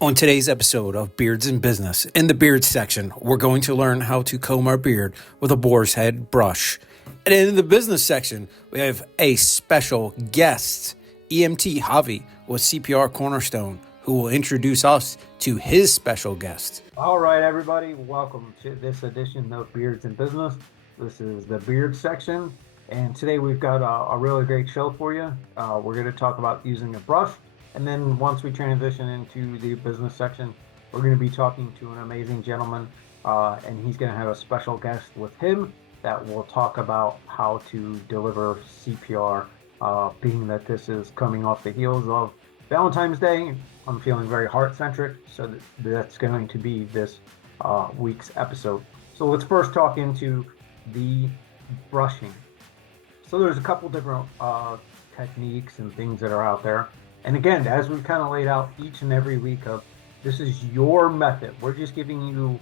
On today's episode of Beards in Business, in the beard section, we're going to learn how to comb our beard with a boar's head brush. And in the business section, we have a special guest, EMT Javi with CPR Cornerstone, who will introduce us to his special guest. All right, everybody, welcome to this edition of Beards in Business. This is the beard section, and today we've got a really great show for you. We're going to talk about using a brush. And then once we transition into the business section, we're going to be talking to an amazing gentleman, and he's going to have a special guest with him that will talk about how to deliver CPR, being that this is coming off the heels of Valentine's Day. I'm feeling very heart-centric, so that's going to be this week's episode. So let's first talk into the brushing. So there's a couple different techniques and things that are out there. And again, as we've kind of laid out each and every week of, this is your method. We're just giving you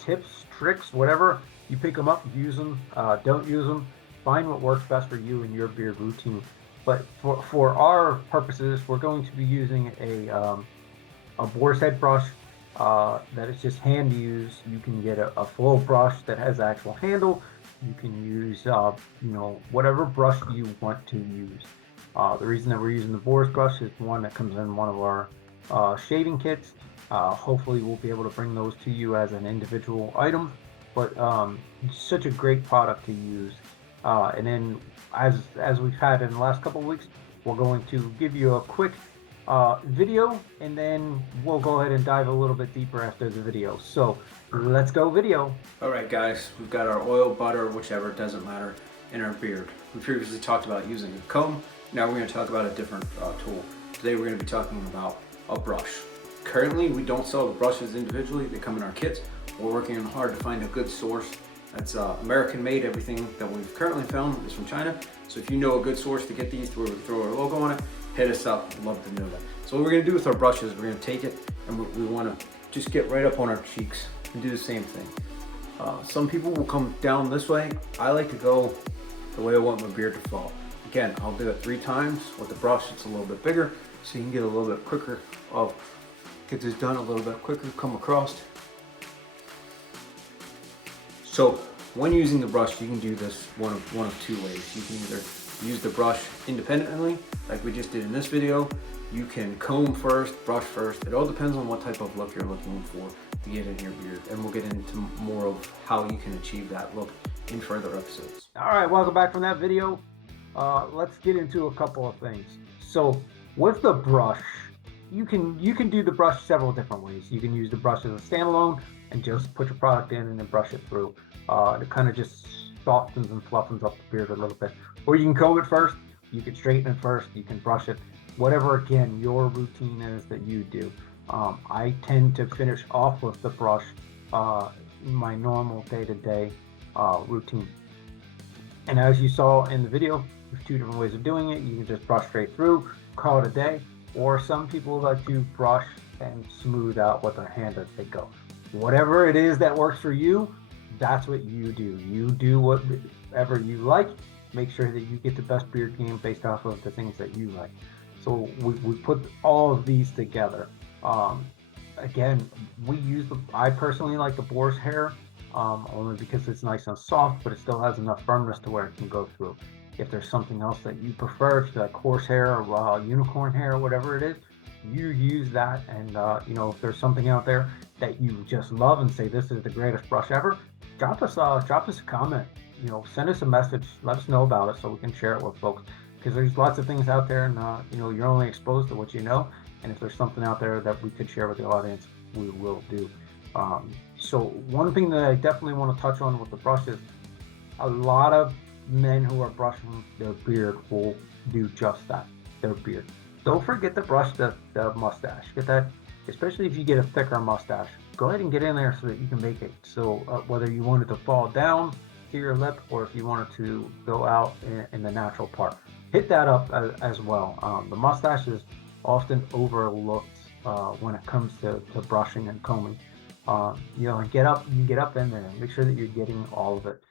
tips, tricks, whatever. You pick them up, use them, don't use them. Find what works best for you and your beard routine. But for our purposes, we're going to be using a boar's head brush that is just hand used. You can get a full brush that has actual handle. You can use, whatever brush you want to use. The reason that we're using the boar's brush is one that comes in one of our shaving kits. Hopefully we'll be able to bring those to you as an individual item, but it's such a great product to use. And then as we've had in the last couple of weeks, we're going to give you a quick video, and then we'll go ahead and dive a little bit deeper after the video. So let's go video. All right, guys, we've got our oil, butter, whichever, doesn't matter, in our beard. We previously talked about using a comb. Now we're going to talk about a different tool. Today we're going to be talking about a brush. Currently we don't sell the brushes individually, they come in our kits. We're working hard to find a good source that's American made. Everything that we've currently found is from China. So if you know a good source to get these, where we throw our logo on it, hit us up. I'd love to know that. So what we're going to do with our brushes, we're going to take it and we want to just get right up on our cheeks and do the same thing. Some people will come down this way. I like to go the way I want my beard to fall. Again, I'll do it 3 times with the brush. It's a little bit bigger, so you can get a little bit quicker get this done a little bit quicker, come across. So when using the brush, you can do this one of 2 ways. You can either use the brush independently, like we just did in this video. You can comb first, brush first. It all depends on what type of look you're looking for to get in your beard, and we'll get into more of how you can achieve that look in further episodes. All right, welcome back from that video. Let's get into a couple of things. So with the brush, you can do the brush several different ways. You can use the brush as a standalone and just put your product in and then brush it through. It kind of just softens and fluffens up the beard a little bit. Or you can comb it first, you can straighten it first, you can brush it. Whatever, again, your routine is that you do. I tend to finish off with the brush my normal day-to-day routine. And as you saw in the video, there's 2 different ways of doing it. You can just brush straight through, call it a day, or some people like to brush and smooth out with their hand as they go. Whatever it is that works for you, that's what you do. You do whatever you like. Make sure that you get the best beard game based off of the things that you like. So we put all of these together. Again, I personally like the boar's hair, only because it's nice and soft, but it still has enough firmness to where it can go through. If there's something else that you prefer, if like horsehair or unicorn hair or whatever it is, you use that. And if there's something out there that you just love and say this is the greatest brush ever, drop us a comment. Send us a message. Let us know about it so we can share it with folks. Because there's lots of things out there, and you're only exposed to what you know. And if there's something out there that we could share with the audience, we will do. So one thing that I definitely want to touch on with the brush is a lot of men who are brushing their beard will do just that, their beard. Don't forget to brush the mustache. Get that, especially if you get a thicker mustache. Go ahead and get in there so that you can make it. So whether you want it to fall down to your lip or if you want it to go out in the natural part, hit that up as well. The mustache is often overlooked when it comes to brushing and combing. Get up in there. Make sure that you're getting all of it.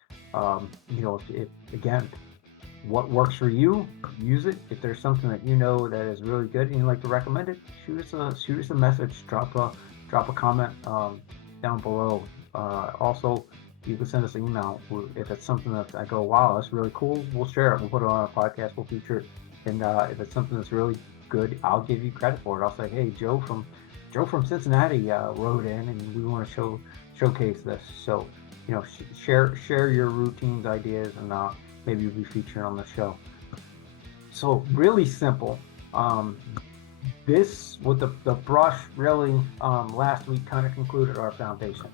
If what works for you, use it. If there's something that you know that is really good and you'd like to recommend it, shoot us a message, drop a comment down below. Also, you can send us an email if it's something that I go, wow, that's really cool. We'll share it. We'll put it on our podcast. We'll feature it. And if it's something that's really good, I'll give you credit for it. I'll say, hey, Joe from Cincinnati wrote in, and we want to showcase this. So, share your routines, ideas, and maybe you'll be featured on the show. So really simple. This with the brush really last week kind of concluded our foundation.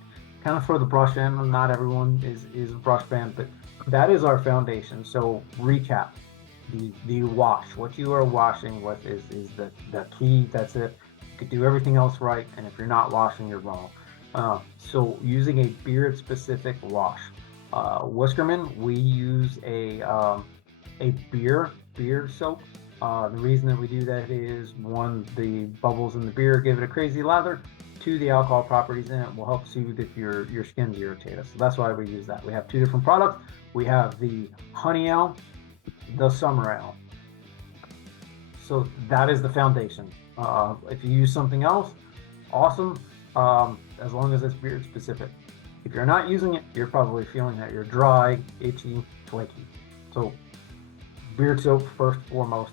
Kind of throw the brush in. Not everyone is a brush fan, but that is our foundation. So recap: the wash. What you are washing with is the key. That's it. You could do everything else right, and if you're not washing, you're wrong. So using a beard specific wash. Whiskerman, we use a beard soap. The reason that we do that is, one, the bubbles in the beard give it a crazy lather. Two, the alcohol properties in it will help soothe if your skin's irritated. So that's why we use that. We have two different products. We have the honey ale, the summer ale. So that is the foundation. If you use something else, awesome, as long as it's beard specific. If you're not using it, you're probably feeling that you're dry, itchy, flaky. So beard soap first and foremost.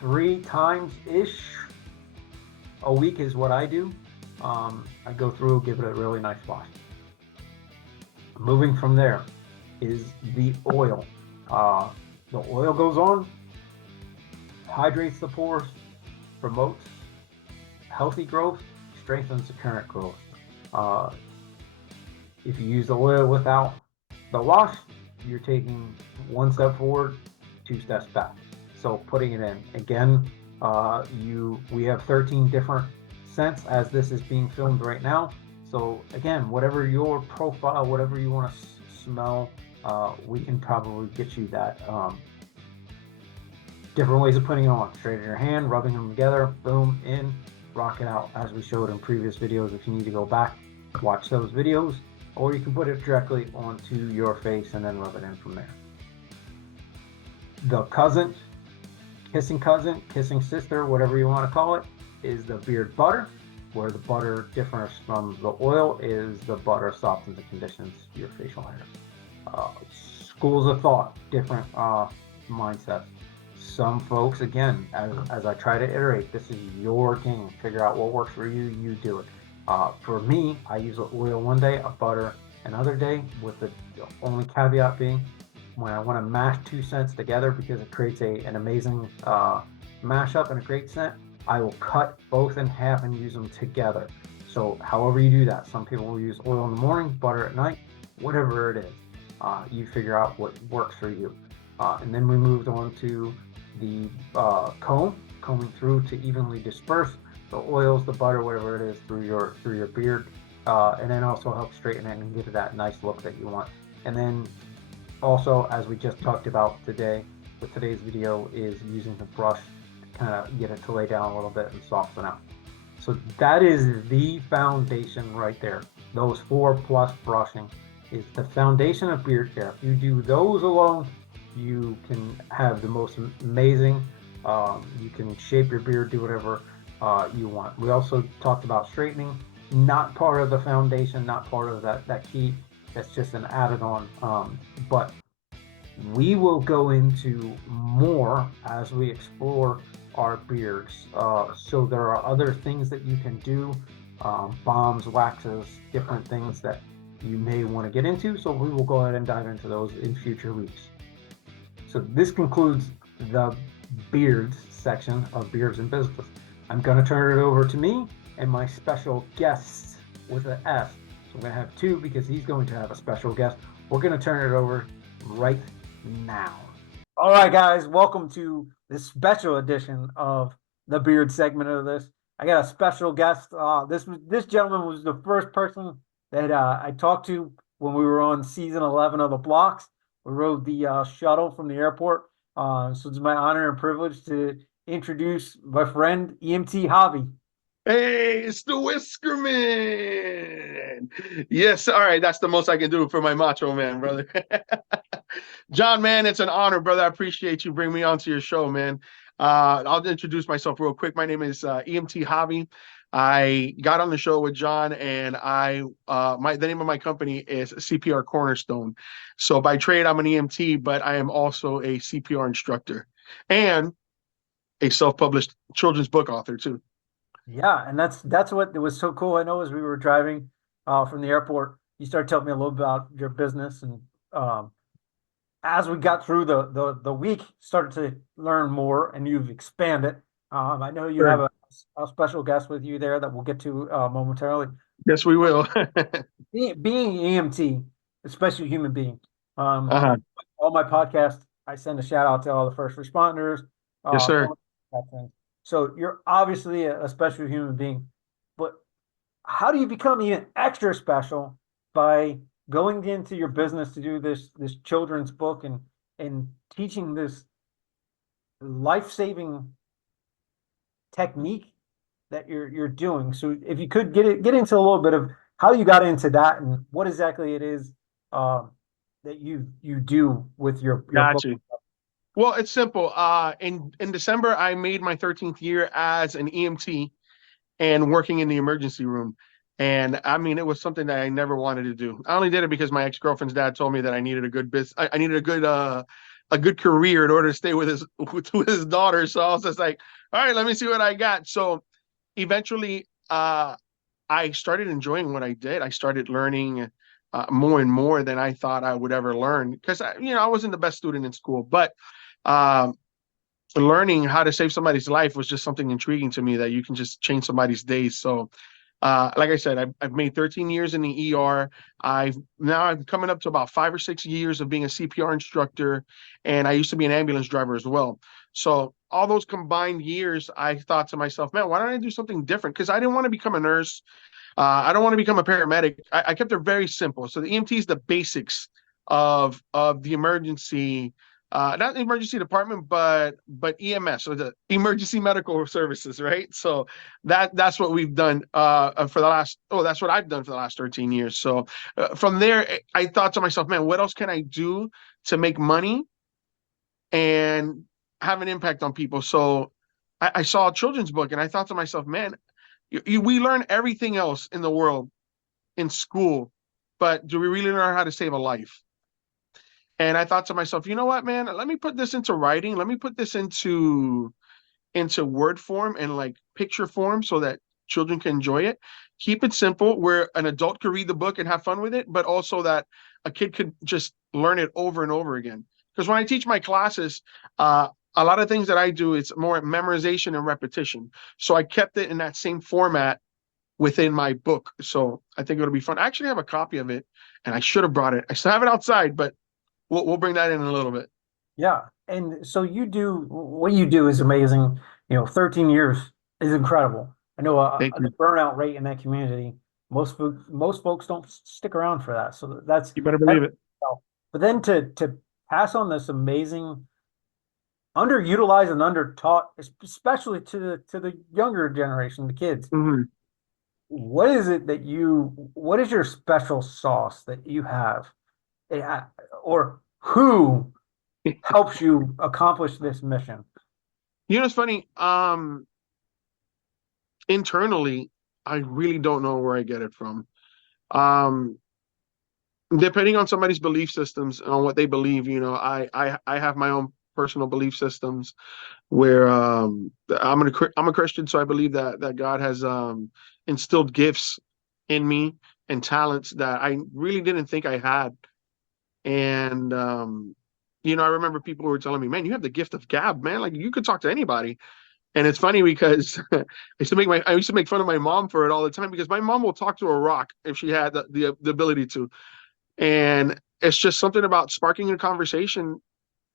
3 times-ish a week is what I do. I go through, give it a really nice wash. Moving from there is the oil. The oil goes on, hydrates the pores, promotes healthy growth, strengthens the current growth. If you use the oil without the wash, you're taking 1 step forward, 2 steps back. So putting it in again, we have 13 different scents as this is being filmed right now. So again, whatever your profile, whatever you want to smell, we can probably get you that. Different ways of putting it on: straight in your hand, rubbing them together, boom, in, rock it out, as we showed in previous videos. If you need to go back, watch those videos, or you can put it directly onto your face and then rub it in from there. The kissing sister, whatever you want to call it, is the beard butter. Where the butter differs from the oil is the butter softens and conditions your facial hair. Schools of thought, different mindsets. Some folks, again, as I try to iterate, this is your game. Figure out what works for you, you do it. For me, I use oil one day, a butter another day, with the only caveat being when I want to mash 2 scents together, because it creates an amazing mashup and a great scent, I will cut both in half and use them together. So however you do that, some people will use oil in the morning, butter at night, whatever it is, you figure out what works for you. And then we moved on to the combing through to evenly disperse the oils, the butter, whatever it is, through your beard, and then also help straighten it and give it that nice look that you want. And then also, as we just talked about today with today's video, is using the brush to kind of get it to lay down a little bit and soften out. So that is the foundation right there. Those 4 plus brushing is the foundation of beard care. If you do those alone, you can have the most amazing, you can shape your beard, do whatever you want. We also talked about straightening, not part of the foundation, not part of that key. That's just an added on. But we will go into more as we explore our beards. So there are other things that you can do, balms, waxes, different things that you may want to get into. So we will go ahead and dive into those in future weeks. So this concludes the beards section of Beards and Business. I'm going to turn it over to me and my special guest with an S. So I'm going to have 2 because he's going to have a special guest. We're going to turn it over right now. All right, guys, welcome to this special edition of the beard segment of this. I got a special guest. This gentleman was the first person that I talked to when we were on season 11 of The Blocks. We rode the shuttle from the airport. So it's my honor and privilege to introduce my friend, EMT Javi. Hey, it's the Whisker Man. Yes, all right, that's the most I can do for my macho man, brother. John, man, it's an honor, brother. I appreciate you bringing me onto your show, man. I'll introduce myself real quick. My name is EMT Javi. I got on the show with John, and the name of my company is CPR Cornerstone. So by trade, I'm an EMT, but I am also a CPR instructor and a self-published children's book author too. Yeah, and that's what was so cool. I know as we were driving from the airport, you started telling me a little about your business, and as we got through the week, started to learn more, and you've expanded. I know you have Sure. a special guest with you there that we'll get to momentarily. Yes, we will. Being EMT, a special human being, Uh-huh. all my podcasts, I send a shout out to all the first responders. Yes, sir. So you're obviously a special human being, but how do you become even extra special by going into your business to do this children's book and teaching this life-saving technique that you're doing? So if you could get into a little bit of how you got into that and what exactly it is that you do with your book. Got you. Well, it's simple. In December, I made my 13th year as an EMT and working in the emergency room. And I mean, it was something that I never wanted to do. I only did it because my ex-girlfriend's dad told me that I needed a good I needed a good career in order to stay with his daughter. So I was just like, all right, let me see what I got. So eventually, I started enjoying what I did. I started learning more and more than I thought I would ever learn because I wasn't the best student in school, but um, learning how to save somebody's life was just something intriguing to me that you can just change somebody's days. So, like I said, I've made 13 years in the ER. I'm coming up to about 5 or 6 years of being a CPR instructor, and I used to be an ambulance driver as well. So all those combined years, I thought to myself, man, why don't I do something different? Because I didn't want to become a nurse. I don't want to become a paramedic. I kept it very simple. So the EMT is the basics of the emergency, not the emergency department, but EMS, or the emergency medical services, right? So that's what we've done that's what I've done for the last 13 years. So from there, I thought to myself, man, what else can I do to make money and have an impact on people? So I saw a children's book, and I thought to myself, man, we learn everything else in the world in school, but do we really learn how to save a life? And I thought to myself, you know what, man, let me put this into writing. Let me put this into word form and like picture form so that children can enjoy it. Keep it simple where an adult could read the book and have fun with it, but also that a kid could just learn it over and over again. Because when I teach my classes, a lot of things that I do, it's more memorization and repetition. So I kept it in that same format within my book. So I think it'll be fun. I actually have a copy of it, and I should have brought it. I still have it outside, but we'll bring that in a little bit. Yeah, and so what you do is amazing. 13 years is incredible. I know Thank the you. burnout rate in that community. Most folks don't stick around for that. So You better believe it. but then to pass on this amazing, underutilized and undertaught, especially to the younger generation, the kids. Mhm. What is it what is your special sauce that you have? Or who helps you accomplish this mission? It's funny. Internally, I really don't know where I get it from. Um, Depending on somebody's belief systems on what they believe, I have my own personal belief systems where I'm a Christian, so I believe that God has instilled gifts in me and talents that I really didn't think I had. And I remember people were telling me, "Man, you have the gift of gab, man. Like you could talk to anybody." And it's funny because I used to make fun of my mom for it all the time because my mom will talk to a rock if she had the ability to. And it's just something about sparking a conversation.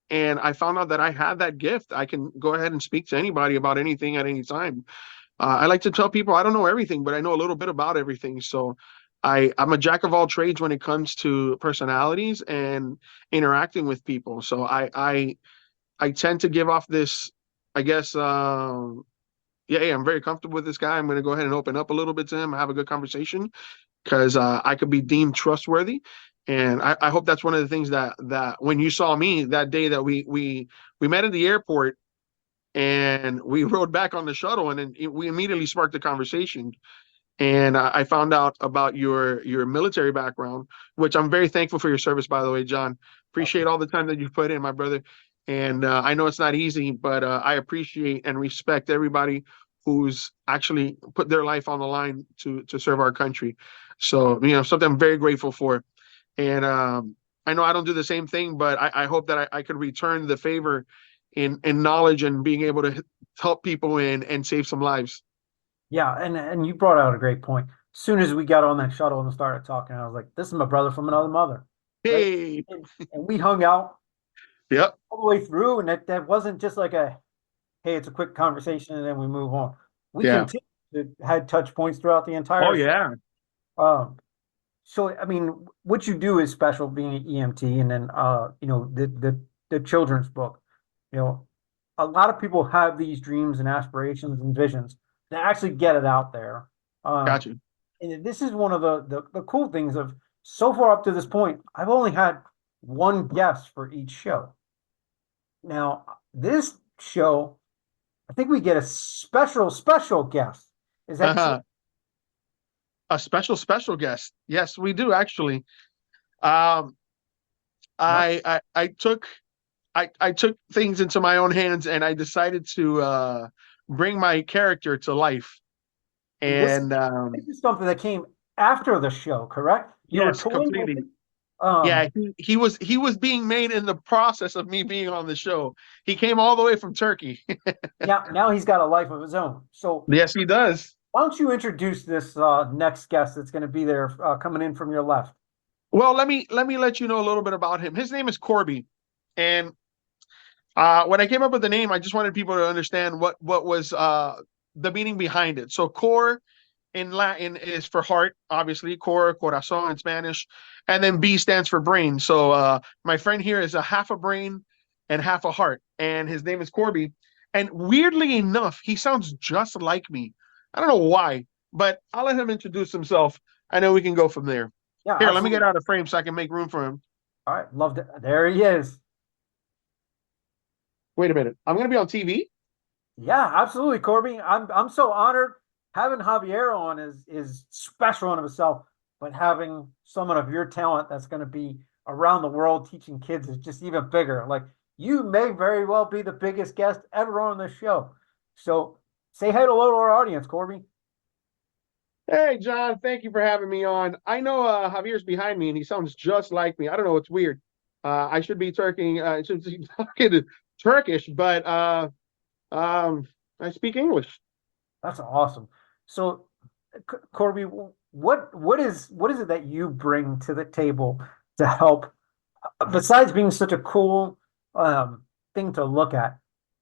And I found out that I had that gift. I can go ahead and speak to anybody about anything at any time. I like to tell people I don't know everything, but I know a little bit about everything. So I'm a jack of all trades when it comes to personalities and interacting with people. So I tend to give off this, I guess, yeah, I'm very comfortable with this guy. I'm going to go ahead and open up a little bit to him, have a good conversation, because I could be deemed trustworthy. And I hope that's one of the things that when you saw me that day that we met at the airport and we rode back on the shuttle, and then we immediately sparked a conversation. And I found out about your military background, which I'm very thankful for your service, by the way, John. Appreciate all the time that you've put in, my brother. And I know it's not easy, but I appreciate and respect everybody who's actually put their life on the line to serve our country. So, something I'm very grateful for. And I know I don't do the same thing, but I hope that I could return the favor in knowledge and being able to help people and save some lives. Yeah, and you brought out a great point. As soon as we got on that shuttle and started talking, I was like, "This is my brother from another mother," right? Hey, And we hung out yep, all the way through, and that wasn't just like a, "Hey, it's a quick conversation," and then we move on. We yeah. continued to had touch points throughout the Oh entire show. yeah. Um, so I mean, what you do is special, being an EMT, and then the children's book. You know, a lot of people have these dreams and aspirations and visions to actually get it out there. Got Um, you. and this is one of the cool things of, so far up to this point, I've only had one guest for each show. Now, this show, I think we get a special guest. Is that true? Uh-huh. A special guest. Yes, we do actually. Um, No. I took I took things into my own hands and I decided to bring my character to life. And this And this is something that came after the show, correct? You were yes, toying with completely. it. Yeah, he was being made in the process of me being on the show. He came all the way from Turkey. Now he's got a life of his own. So Yes, he does. why don't you introduce this next guest that's going to be there, coming in from your left? Well, let me let you know a little bit about him. His name is Corby, and when I came up with the name, I just wanted people to understand what was the meaning behind it. So cor in Latin is for heart, obviously, cor, corazón in Spanish, and then B stands for brain. So my friend here is a half a brain and half a heart, and his name is Corby. And weirdly enough, he sounds just like me. I don't know why, but I'll let him introduce himself. I know we can go from there. Yeah, Here, let me get absolutely. out of frame so I can make room for him. All right, loved it. There he is. Wait a minute. I'm going to be on TV? Yeah, absolutely, Corby. I'm so honored. Having Javier on is special in of itself, but having someone of your talent that's going to be around the world teaching kids is just even bigger. Like, you may very well be the biggest guest ever on this show. So say hello to our audience, Corby. Hey, John, thank you for having me on. I know Javier's behind me and he sounds just like me. I don't know, it's weird. I should be should be talking Turkish, but I speak English. That's awesome. So, Corby, what is it that you bring to the table to help, besides being such a cool thing to look at?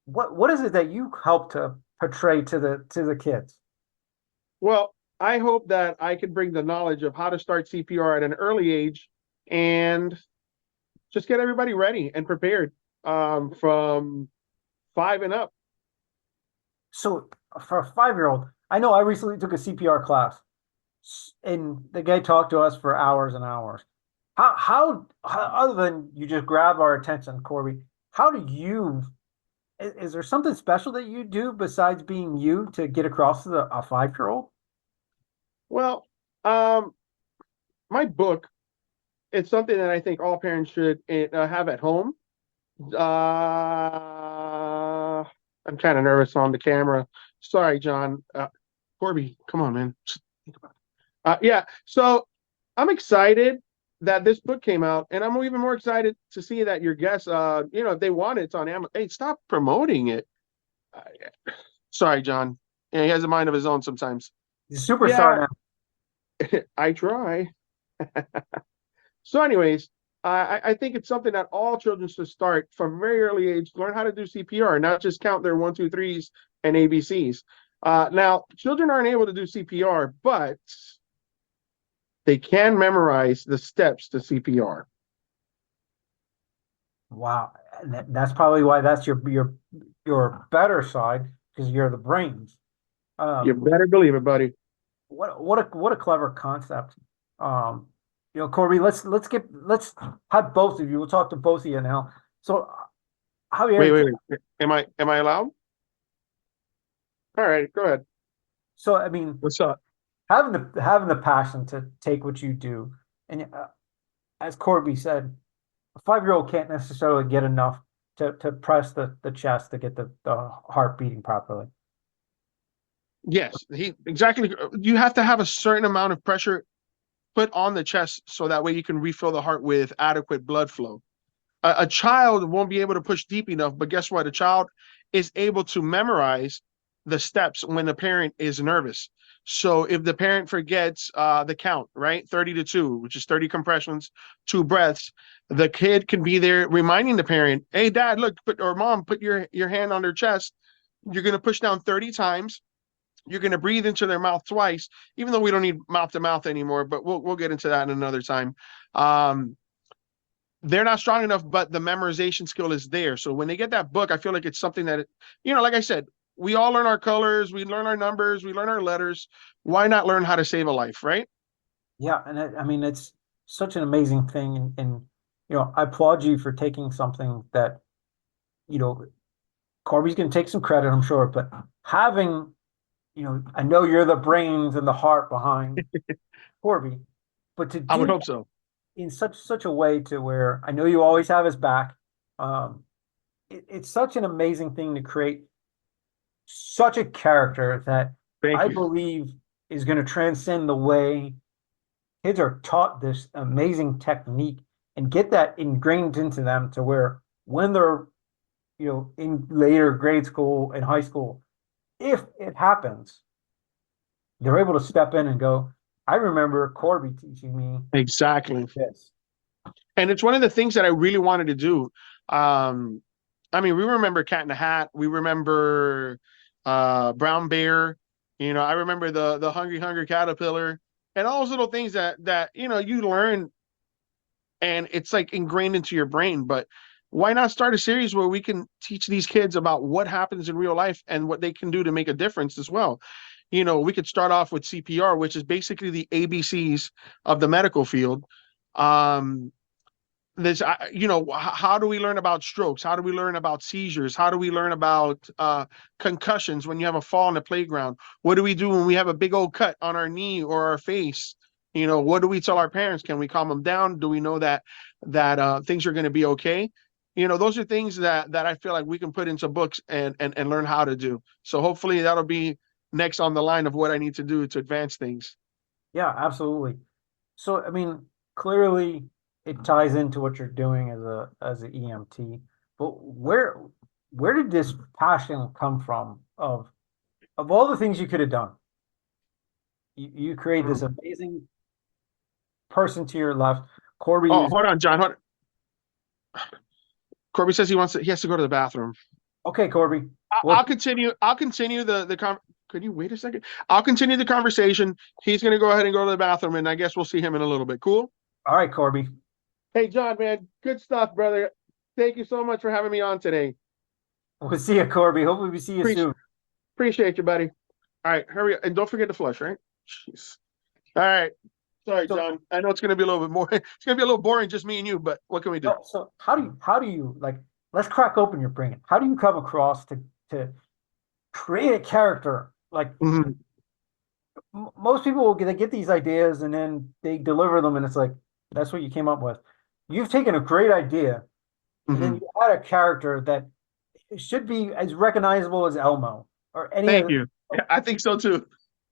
What is it that you help to portray to the kids? Well, I hope that I can bring the knowledge of how to start CPR at an early age and just get everybody ready and prepared from 5 and up. So, for a 5-year-old, I know I recently took a CPR class, and the guy talked to us for hours and hours. How other than you just grab our attention, Corby, how do you? Is there something special that you do besides being you to get across to a 5-year-old? Well, my book, it's something that I think all parents should have at home. I'm kind of nervous on the camera. Sorry, John. Corby, come on, man. Yeah, so I'm excited that this book came out, and I'm even more excited to see that your guests, if they want it, it's on Amazon. Hey, stop promoting it. Uh, Sorry, John. Yeah, he has a mind of his own sometimes. He's a superstar Yeah, now. I try. So, anyways, I think it's something that all children should start from a very early age, learn how to do CPR, not just count their 1, 2, 3s and ABCs. Now, children aren't able to do CPR, but they can memorize the steps to CPR. Wow, and that's probably why that's your better side, because you're the brains. You Um, better believe it, buddy. what a clever concept. Corby, let's have both of you. We'll talk to both of you now. So, Wait, Javier, wait, wait. Am I allowed? All right, go ahead. so I mean, What's up? having the passion to take what you do, and as Corby said, a 5-year-old can't necessarily get enough to press the chest to get the heart beating properly. Yes, he exactly. You have to have a certain amount of pressure put on the chest so that way you can refill the heart with adequate blood flow. A child won't be able to push deep enough, but guess what? A child is able to memorize the steps when the parent is nervous. So if the parent forgets the count, right, 30 to 2, which is 30 compressions, 2 breaths, the kid can be there reminding the parent, hey, dad, look, or mom, put your hand on their chest. You're going to push down 30 times. You're going to breathe into their mouth twice, even though we don't need mouth to mouth anymore, but we'll get into that in another time. They're not strong enough, but the memorization skill is there. So when they get that book, I feel like it's something that, like I said, we all learn our colors, we learn our numbers, we learn our letters. Why not learn how to save a life, right? Yeah, and I mean it's such an amazing thing, and I applaud you for taking something that you know Corby's going to take some credit, I'm sure, but having I know you're the brains and the heart behind Corby, but to I would do hope so. in such a way to where I know you always have his back. It's such an amazing thing to create such a character that Thank I you. believe is going to transcend the way kids are taught this amazing technique and get that ingrained into them to where when they're in later grade school and high school, if it happens, they're able to step in and go, I remember Corby teaching me Exactly. this. And it's one of the things that I really wanted to do. I mean, we remember Cat in the Hat. We remember Brown Bear. I remember the Hungry Caterpillar, and all those little things that you learn, and it's like ingrained into your brain. But why not start a series where we can teach these kids about what happens in real life and what they can do to make a difference as well? We could start off with CPR, which is basically the ABCs of the medical field. Um, how do we learn about strokes? How do we learn about seizures? How do we learn about concussions when you have a fall in the playground? What do we do when we have a big old cut on our knee or our face? What do we tell our parents? Can we calm them down? Do we know that things are going to be okay? Those are things that I feel like we can put into books and learn how to do. So hopefully that'll be next on the line of what I need to do to advance things. Yeah, absolutely. So, I mean, clearly it ties into what you're doing as an EMT. But where did this passion come from of all the things you could have done? You create this amazing person to your left. Corby Oh, is hold on, John. Corby says he has to go to the bathroom. okay, Corby. I'll Well, continue. I'll continue could you wait a second? I'll continue the conversation. He's going to go ahead and go to the bathroom, and I guess we'll see him in a little bit. Cool. all right, Corby. Hey, John, man, good stuff, brother. Thank you so much for having me on today. We'll see you, Corby. Hopefully we see you Appreciate, soon. appreciate you, buddy. All right, hurry up. And don't forget to flush, right? Jeez. All right. Sorry, So, John. I know it's going to be a little bit more. It's going to be a little boring, just me and you, but what can we do? so how do you like let's crack open your brain. How do you come across to create a character like Mhm. most people will get these ideas and then they deliver them and it's like that's what you came up with. You've taken a great idea and then Mhm. you add a character that should be as recognizable as Elmo or any Thank other. you. Yeah, I think so too.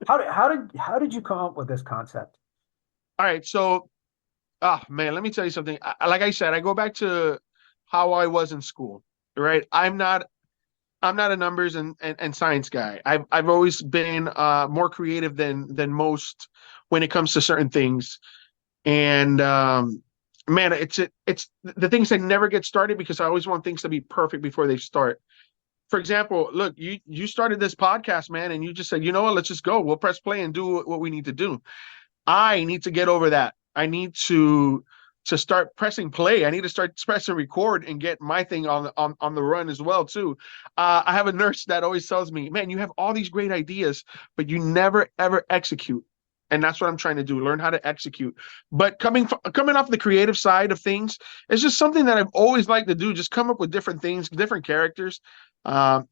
How did you come up with this concept? All right. So, man, let me tell you something. Like I said, I go back to how I was in school, right? I'm not a numbers and science guy. I've always been more creative than most when it comes to certain things. And man, it's the things that never get started because I always want things to be perfect before they start. For example, look, you started this podcast, man, and you just said, you know what, let's just go. We'll press play and do what we need to do. I need to get over that. I need to to start pressing play. I need to start pressing record and get my thing on the run as well too. I have a nurse that always tells me, man, you have all these great ideas, but you never ever execute. And that's what I'm trying to do, learn how to execute. But coming off the creative side of things, it's just something that I've always liked to do, just come up with different things, different characters. I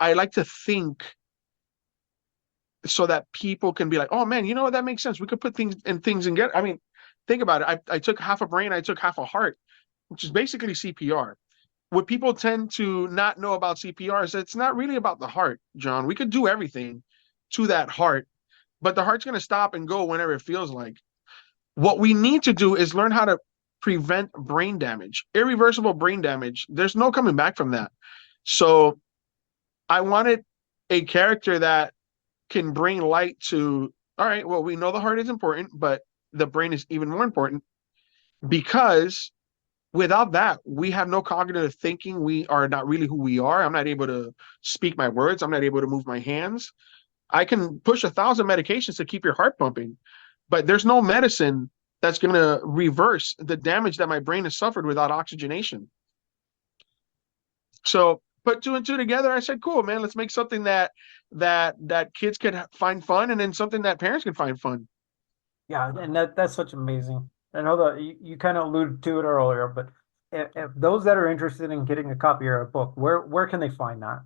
like to think so that people can be like, oh man, you know what, that makes sense. We could put things and get, I mean, think about it. I took half a brain, I took half a heart, which is basically CPR. What people tend to not know about CPR is it's not really about the heart, John. We could do everything to that heart, but the heart's going to stop and go whenever it feels like. What we need to do is learn how to prevent brain damage, irreversible brain damage. There's no coming back from that. So I wanted a character that can bring light to, all right, well, we know the heart is important, but the brain is even more important, because without that, we have no cognitive thinking. We are not really who we are. I'm not able to speak my words. I'm not able to move my hands. I can push 1,000 medications to keep your heart pumping, but there's no medicine that's going to reverse the damage that my brain has suffered without oxygenation. So put 2 and 2 together. I said, cool, man, let's make something that kids could find fun, and then something that parents can find fun. Yeah, and that's such amazing. I know that you kind of alluded to it earlier, but if those that are interested in getting a copy of your book, where can they find that?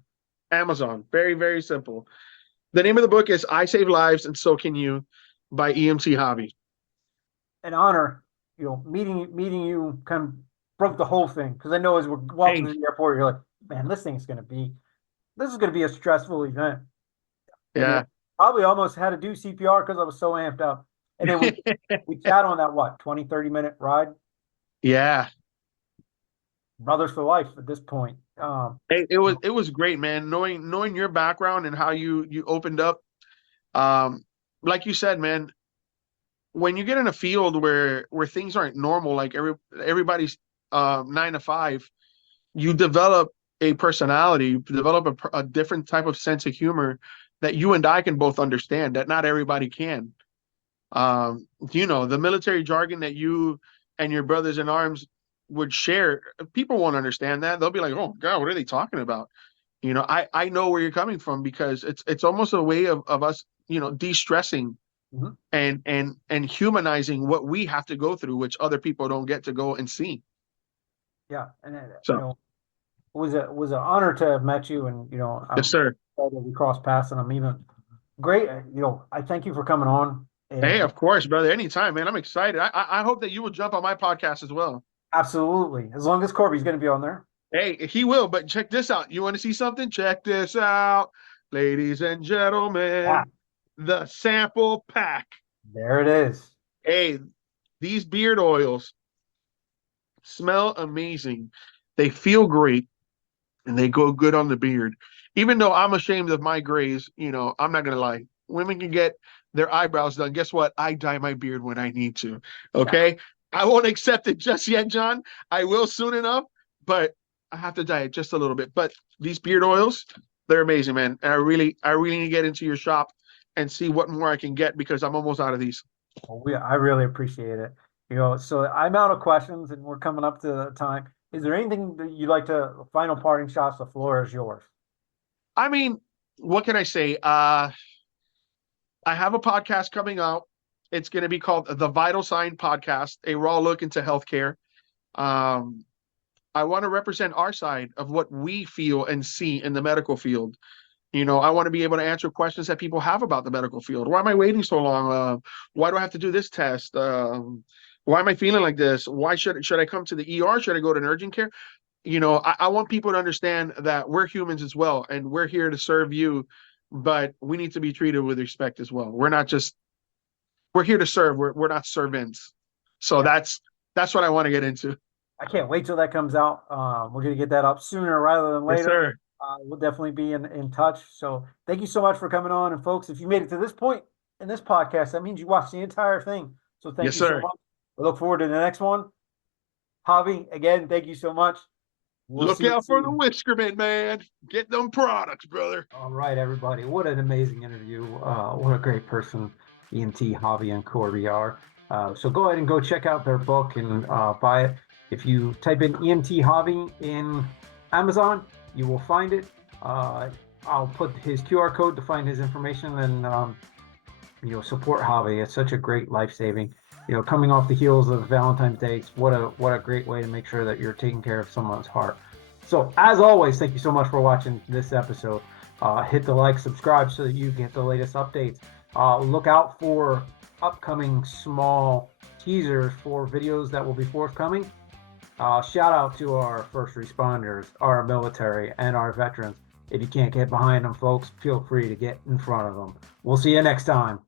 Amazon. Very, very simple. The name of the book is I Save Lives and So Can You by EMT Javi. An honor, meeting you kind of broke the whole thing, because I know as we're walking to the airport, you're like, man, this is going to be a stressful event. Yeah. Probably almost had to do CPR because I was so amped up. And then we chat on that, 20-30 minute ride? Yeah. Brothers for life at this point. It was great, man. Knowing your background and how you opened up. Like you said, man, when you get in a field where things aren't normal, like everybody's 9 to 5, you develop a personality, you develop a different type of sense of humor that you and I can both understand, that not everybody can. The military jargon that you and your brothers in arms would share, people won't understand that. They'll be like, oh God, what are they talking about? I know where you're coming from, because it's almost a way of us, de-stressing and humanizing what we have to go through, which other people don't get to go and see. Yeah. And So it was an honor to have met you, and yes, sir. We crossed paths, and I'm even great. I thank you for coming on. Hey, of course, brother. Anytime, man. I'm excited. I hope that you will jump on my podcast as well. Absolutely. As long as Corby's going to be on there. Hey, he will, but check this out. You want to see something? Check this out, ladies and gentlemen. Yeah. The sample pack. There it is. Hey, these beard oils smell amazing. They feel great, and they go good on the beard. Even though I'm ashamed of my grays, I'm not going to lie. Women can get their eyebrows done. Guess what? I dye my beard when I need to. Okay. Yeah. I won't accept it just yet, John. I will soon enough, but I have to dye it just a little bit. But these beard oils, they're amazing, man. And I really need to get into your shop and see what more I can get, because I'm almost out of these. Well, I really appreciate it. So I'm out of questions, and we're coming up to the time. Is there anything that you'd like to, final parting shots? The floor is yours. I mean, what can I say? I have a podcast coming out. It's going to be called The Vital Sign Podcast, a raw look into healthcare. I want to represent our side of what we feel and see in the medical field. I want to be able to answer questions that people have about the medical field. Why am I waiting so long? Why do I have to do this test? Why am I feeling like this? Why should I come to the ER? Should I go to an urgent care? I want people to understand that we're humans as well, and we're here to serve you, but we need to be treated with respect as well. We're here to serve. We're not servants. So yeah. That's what I want to get into. I can't wait till that comes out. We're going to get that up sooner rather than later. Yes, sir. We'll definitely be in touch. So thank you so much for coming on. And folks, if you made it to this point in this podcast, that means you watched the entire thing. So thank you so much. We look forward to the next one. Javi, again, thank you so much. Look out for the Whiskerman, man. Get them products, brother. All right, everybody. What an amazing interview. What a great person EMT Javi and Corby are. So go ahead and go check out their book and buy it. If you type in EMT Javi in Amazon, you will find it. I'll put his QR code to find his information, and support Javi. It's such a great life-saving. Coming off the heels of Valentine's Day, what a great way to make sure that you're taking care of someone's heart. So as always, thank you so much for watching this episode. Hit the like, subscribe so that you get the latest updates. Look out for upcoming small teasers for videos that will be forthcoming. Shout out to our first responders, our military, and our veterans. If you can't get behind them, folks, feel free to get in front of them. We'll see you next time.